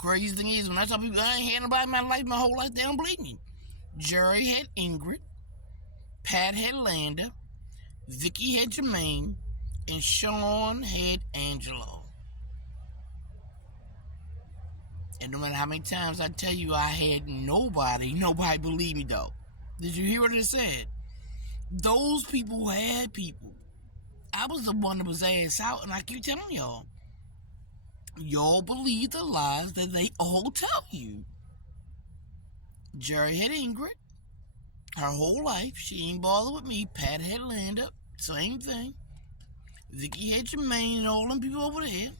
crazy thing is, when I tell people I ain't had nobody in my life, my whole life, they don't believe me. Jerry had Ingrid, Pat had Landa, Vicky had Jermaine, and Sean had Angelo. And no matter how many times I tell you I had nobody believed me though. Did you hear what I said? Those people had people. I was the one that was ass out, and I keep telling y'all believe the lies that they all tell you. Jerry had Ingrid her whole life. She ain't bothered with me. Pat had Landa, same thing. Vicky had Jermaine and all them people over there.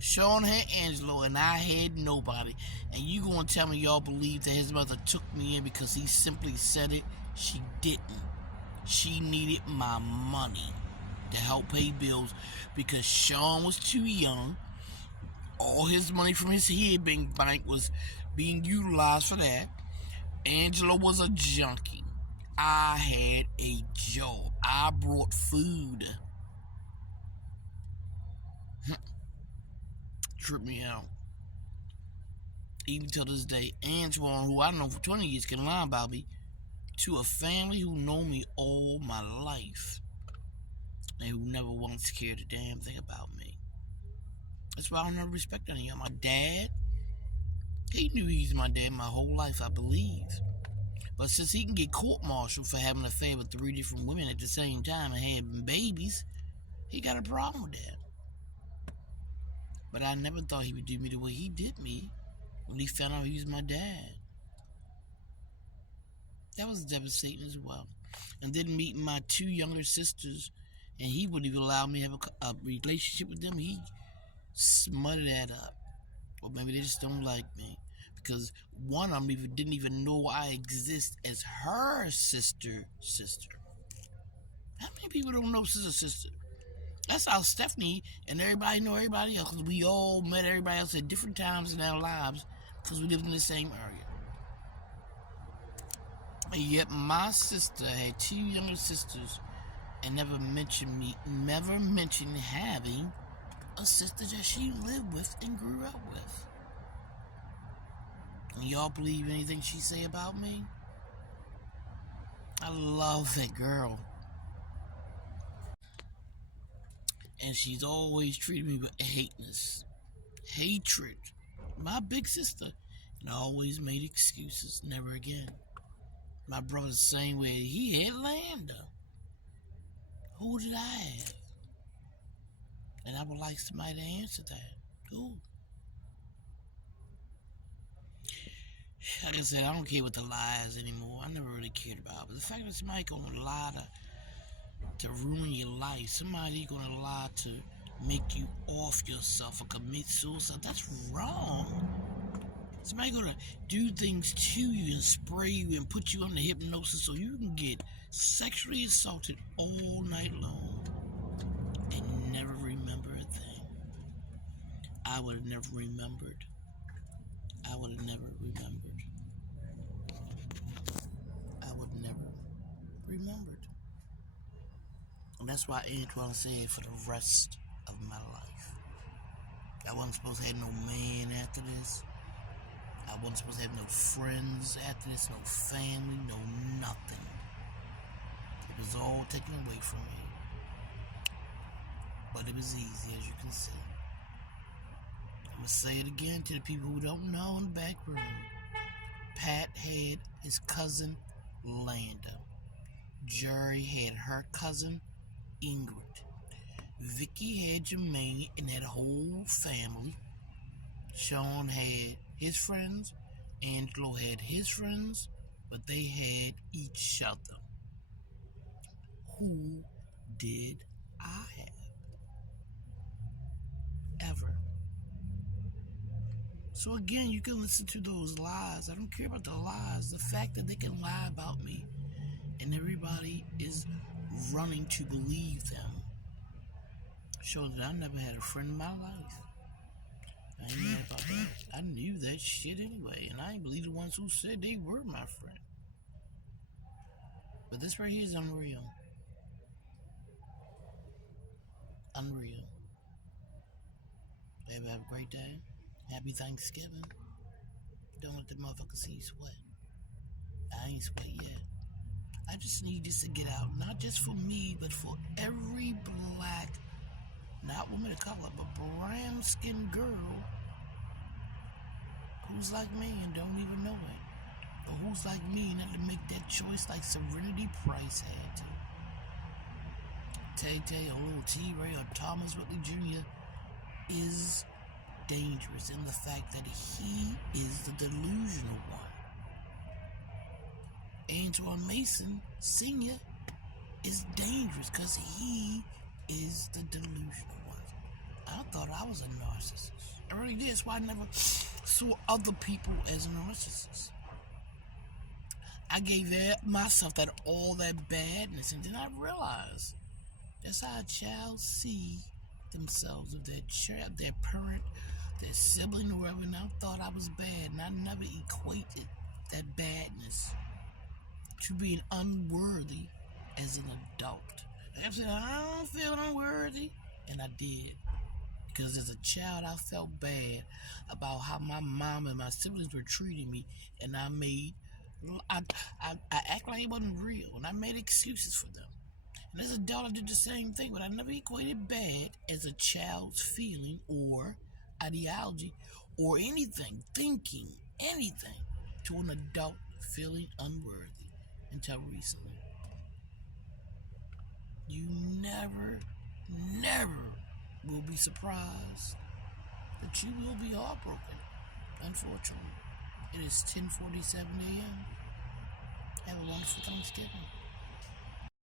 Sean had Angelo, and I had nobody. And you gonna tell me y'all believe that his mother took me in because he simply said it? She didn't. She needed my money to help pay bills because Sean was too young. All his money from his head being bank was being utilized for that. Angelo was a junkie. I had a job. I brought food. Tripped me out. Even till this day, Antoine, who I know for 20 years, can lie about me to a family who know me all my life and who never once cared a damn thing about me. That's why I don't ever respect any of y'all. My dad, he knew he was my dad my whole life, I believe. But since he can get court-martialed for having an affair with 3 different women at the same time and having babies, he got a problem with that. But I never thought he would do me the way he did me when he found out he was my dad. That was devastating as well. And then meeting my 2 younger sisters, and he wouldn't even allow me to have a relationship with them. He smutted that up. Or maybe they just don't like me. Because one of them didn't even know I exist as her sister. How many people don't know sister? That's how Stephanie and everybody know everybody else. Because we all met everybody else at different times in our lives because we lived in the same area. And yet my sister had 2 younger sisters and never mentioned having a sister that she lived with and grew up with. And y'all believe anything she say about me? I love that girl. And she's always treated me with hatred. My big sister. And I always made excuses. Never again. My brother the same way. He had Landa. Who did I have? And I would like somebody to answer that. Who? Like I said, I don't care what the lies anymore. I never really cared about it. But the fact that somebody gonna lie to ruin your life, somebody gonna lie to make you off yourself or commit suicide, that's wrong. Somebody gonna do things to you and spray you and put you under hypnosis so you can get sexually assaulted all night long and never remember a thing. I would have never remembered. I would have never remembered. And that's why Antoine said for the rest of my life. I wasn't supposed to have no man after this. I wasn't supposed to have no friends after this, no family, no nothing. It was all taken away from me. But it was easy, as you can see. I'm going to say it again to the people who don't know in the back room. Pat had his cousin, Landa. Jerry had her cousin, Ingrid. Vicky had Jermaine and that whole family. Sean had his friends. Angelo had his friends. But they had each other. Who did I have? Ever. So again, you can listen to those lies. I don't care about the lies. The fact that they can lie about me and everybody is running to believe them shows that I never had a friend in my life. I ain't mad about that. I knew that shit anyway, and I ain't believe the ones who said they were my friend. But this right here is unreal. Unreal. Baby, have a great day. Happy Thanksgiving. Don't let the motherfucker see you sweat. I ain't sweat yet. I just need this to get out, not just for me, but for every black, not woman of color, but brown-skinned girl who's like me and don't even know it. Or who's like me and had to make that choice like Serenity Price had to. Tay-Tay or Little T-Ray or Thomas Whitley Jr. is dangerous in the fact that he is the delusional one. Antoine Mason Sr. is dangerous because he is the delusional one. I thought I was a narcissist. I really did. That's why I never saw other people as narcissists. I gave myself all that badness, and then I realized that's how a child see themselves, of their child, their parent, their sibling, whoever. And I thought I was bad, and I never equated that badness to being unworthy as an adult. I said, I don't feel unworthy, and I did. Because as a child, I felt bad about how my mom and my siblings were treating me, and I act like it wasn't real, and I made excuses for them. And as an adult, I did the same thing, but I never equated bad as a child's feeling or ideology or anything, thinking anything, to an adult feeling unworthy until recently. You never will be surprised that you will be heartbroken, unfortunately. It is 10:47 a.m. Have a wonderful Thanksgiving.